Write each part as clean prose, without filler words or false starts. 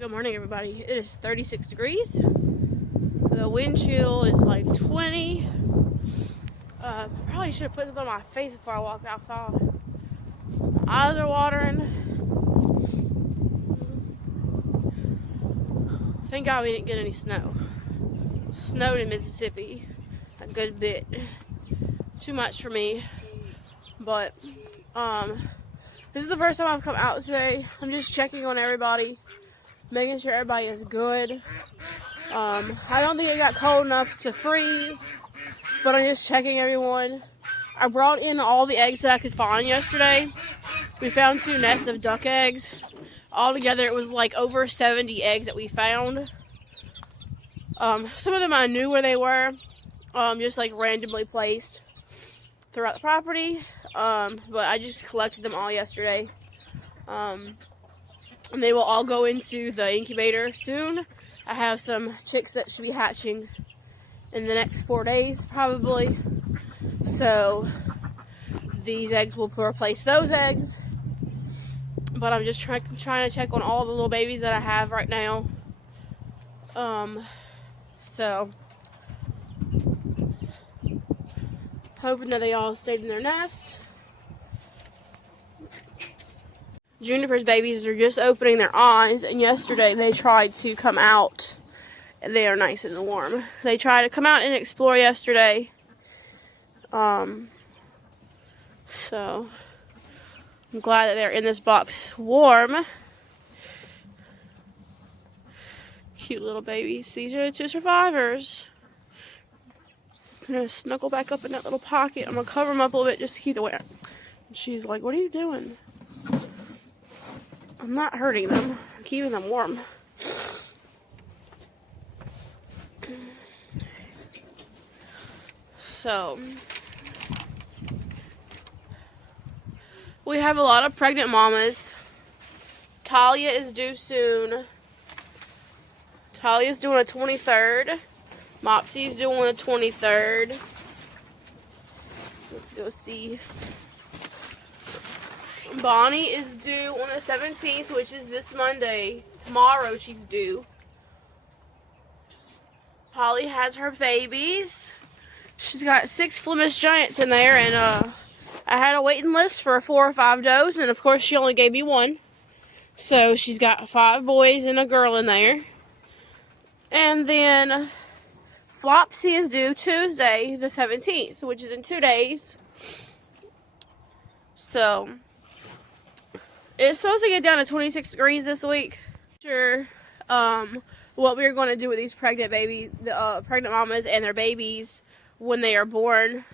Good morning, everybody. It is 36 degrees. The wind chill is like 20. Probably should have put this on my face before I walked outside. My eyes are watering. Thank God we didn't get any snow. It snowed in Mississippi a good bit. Too much for me. But this is the first time I've come out today. I'm just checking on everybody, making sure everybody is good. I don't think it got cold enough to freeze, but I'm just checking everyone. I brought in all the eggs that I could find yesterday. We found 2 nests of duck eggs. Altogether, it was like over 70 eggs that we found. Some of them I knew where they were, just like randomly placed throughout the property. But I just collected them all yesterday. And they will all go into the incubator soon. I have some chicks that should be hatching in the next 4 days, probably. So these eggs will replace those eggs. But I'm just trying to check on all the little babies that I have right now. So hoping that they all stayed in their nest. Juniper's babies are just opening their eyes, and yesterday they tried to come out, and they are nice and warm. They tried to come out and explore yesterday. So I'm glad that they're in this box warm. Cute little babies. These are the 2 survivors. I'm gonna snuggle back up in that little pocket. I'm gonna cover them up a little bit just to keep the wear. She's like, "What are you doing?" I'm not hurting them. I'm keeping them warm. So we have a lot of pregnant mamas. Talia is due soon. Talia's doing a 23rd. Mopsy's doing a 23rd. Let's go see. Bonnie is due on the 17th, which is this Monday. Tomorrow she's due. Polly has her babies. She's got 6 Flemish Giants in there, and I had a waiting list for 4 or 5 does, and of course she only gave me 1. So she's got 5 boys and a girl in there. And then Flopsy is due Tuesday, the 17th, which is in 2 days. So it's supposed to get down to 26 degrees this week. Sure, what we're going to do with these pregnant babies, the pregnant mamas and their babies when they are born.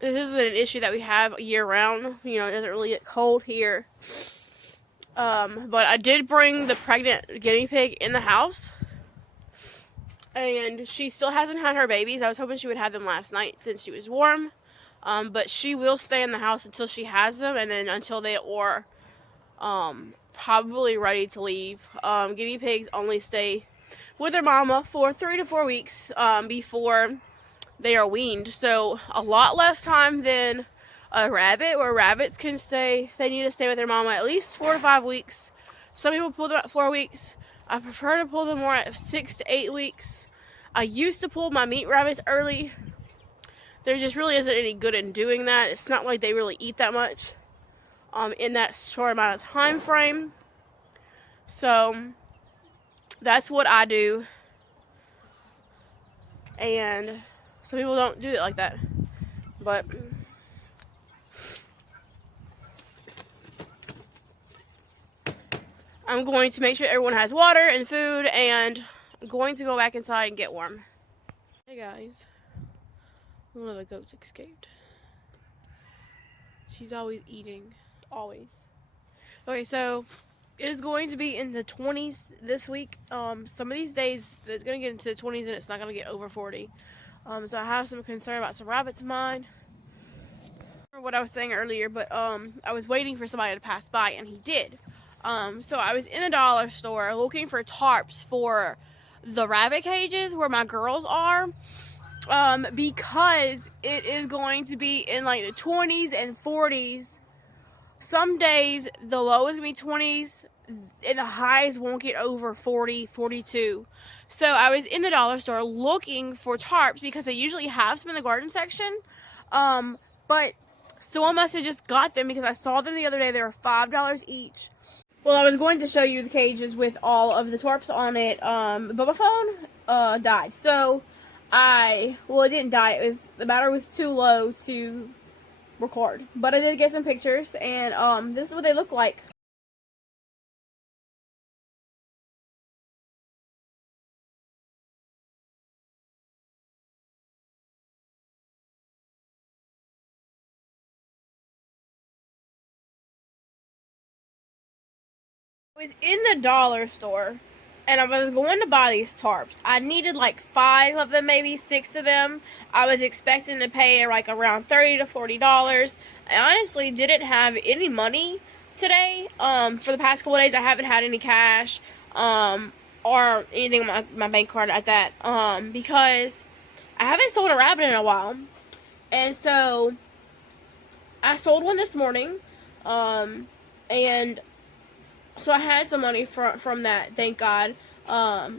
This isn't an issue that we have year round. You know, it doesn't really get cold here. But I did bring the pregnant guinea pig in the house. And she still hasn't had her babies. I was hoping she would have them last night since she was warm. But she will stay in the house until she has them, and then until they are probably ready to leave. Guinea pigs only stay with their mama for 3 to 4 weeks before they are weaned. So a lot less time than a rabbit, where rabbits can stay. They need to stay with their mama at least 4 to 5 weeks. Some people pull them at 4 weeks. I prefer to pull them more at 6 to 8 weeks. I used to pull my meat rabbits early. There just really isn't any good in doing that. It's not like they really eat that much in that short amount of time frame. So that's what I do. And some people don't do it like that. But I'm going to make sure everyone has water and food, and I'm going to go back inside and get warm. Hey guys. One of the goats escaped. She's always eating. Always. Okay, so it is going to be in the 20s this week. Some of these days it's going to get into the 20s and it's not going to get over 40. So I have some concern about some rabbits of mine. Or what I was saying earlier, but I was waiting for somebody to pass by, and he did. So I was in a dollar store looking for tarps for the rabbit cages where my girls are. Because it is going to be in like the 20s and 40s Some days the low is going to be 20s and the highs won't get over 40, 42. So I was in the dollar store looking for tarps because they usually have some in the garden section. But someone must have just got them because I saw them the other day. They were $5 each. Well, I was going to show you the cages with all of the tarps on it, but my phone died. So it didn't die. The battery was too low to record. But I did get some pictures, and this is what they look like. I was in the dollar store and I was going to buy these tarps. I needed like 5 of them, maybe 6 of them. I was expecting to pay like around $30 to $40. I honestly didn't have any money today. For the past couple of days, I haven't had any cash or anything on my bank card at that because I haven't sold a rabbit in a while. And so I sold one this morning, and so I had some money from that, thank God. I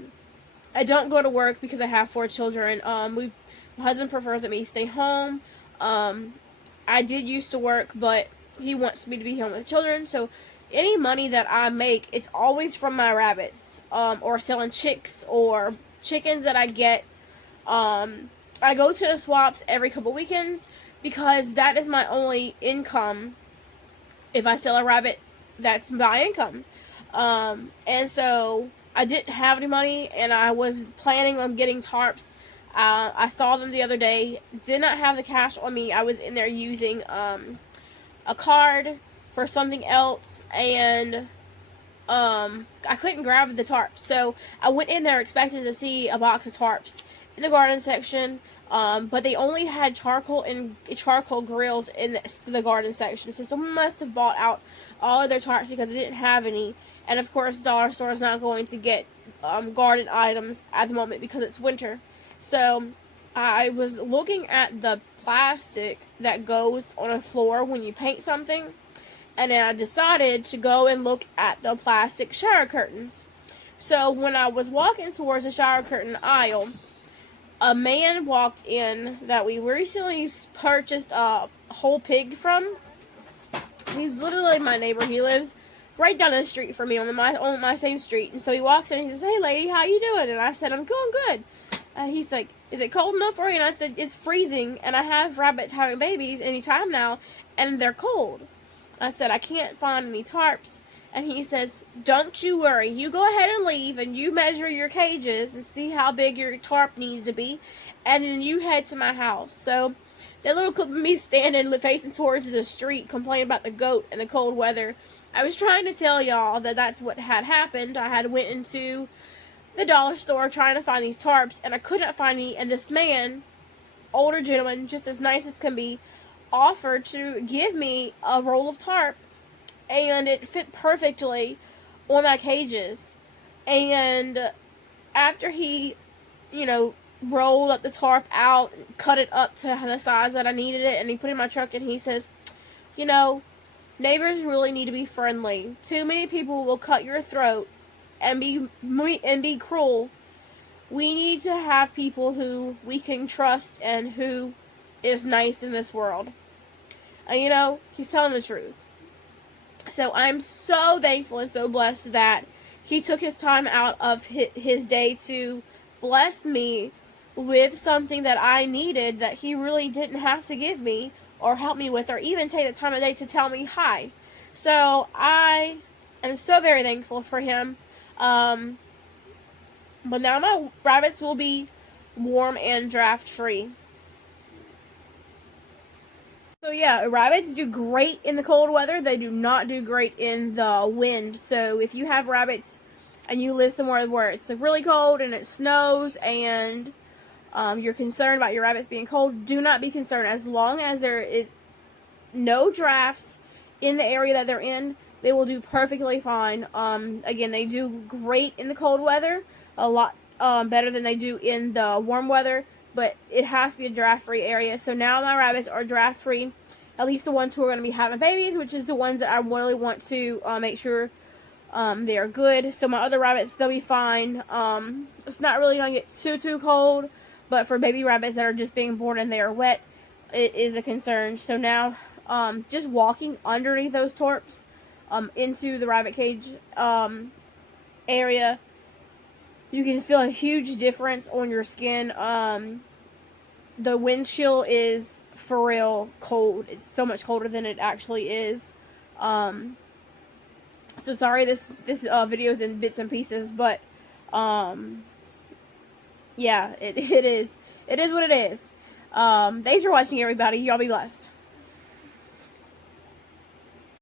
don't go to work because I have 4 children. My husband prefers that me stay home. I did used to work, but he wants me to be home with the children. So any money that I make, it's always from my rabbits, or selling chicks or chickens that I get. I go to the swaps every couple weekends because that is my only income. If I sell a rabbit, that's my income. And so I didn't have any money, and I was planning on getting tarps. I saw them the other day. Did not have the cash on me. I was in there using a card for something else, and I couldn't grab the tarps. So I went in there expecting to see a box of tarps in the garden section. But they only had charcoal grills in the garden section. So someone must have bought out all of their tarps because they didn't have any. And of course, dollar store is not going to get garden items at the moment because it's winter. So I was looking at the plastic that goes on a floor when you paint something, and then I decided to go and look at the plastic shower curtains. So when I was walking towards the shower curtain aisle, a man walked in that we recently purchased a whole pig from. He's literally my neighbor. He lives right down the street from me on my same street. And so he walks in and he says, "Hey lady, how you doing?" And I said, "I'm doing good." He's like, "Is it cold enough for you?" And I said, "It's freezing, and I have rabbits having babies anytime now, and they're cold." I said, "I can't find any tarps." And he says, "Don't you worry. You go ahead and leave, and you measure your cages and see how big your tarp needs to be, and then you head to my house." So that little clip of me standing facing towards the street complaining about the goat and the cold weather, I was trying to tell y'all that that's what had happened. I had went into the dollar store trying to find these tarps, and I couldn't find any, and this man, older gentleman, just as nice as can be, offered to give me a roll of tarp, and it fit perfectly on my cages. And after he, rolled up the tarp out, cut it up to the size that I needed it, and he put it in my truck, and he says, neighbors really need to be friendly. Too many people will cut your throat and be cruel. We need to have people who we can trust and who is nice in this world. And he's telling the truth. So I'm so thankful and so blessed that he took his time out of his day to bless me with something that I needed that he really didn't have to give me or help me with or even take the time of day to tell me hi. So I am so very thankful for him. But now my rabbits will be warm and draft free. So yeah, rabbits do great in the cold weather. They do not do great in the wind. So if you have rabbits and you live somewhere where it's really cold and it snows and you're concerned about your rabbits being cold, do not be concerned. As long as there is no drafts in the area that they're in, they will do perfectly fine. Again, they do great in the cold weather, a lot better than they do in the warm weather, but it has to be a draft-free area. So now my rabbits are draft-free, at least the ones who are going to be having babies, which is the ones that I really want to make sure they are good. So my other rabbits, they'll be fine. It's not really going to get too cold, but for baby rabbits that are just being born and they are wet, it is a concern. So now, just walking underneath those tarps into the rabbit cage area, you can feel a huge difference on your skin. The wind chill is for real cold. It's so much colder than it actually is. So sorry this video is in bits and pieces, but yeah, it is what it is. Thanks for watching, everybody. Y'all be blessed.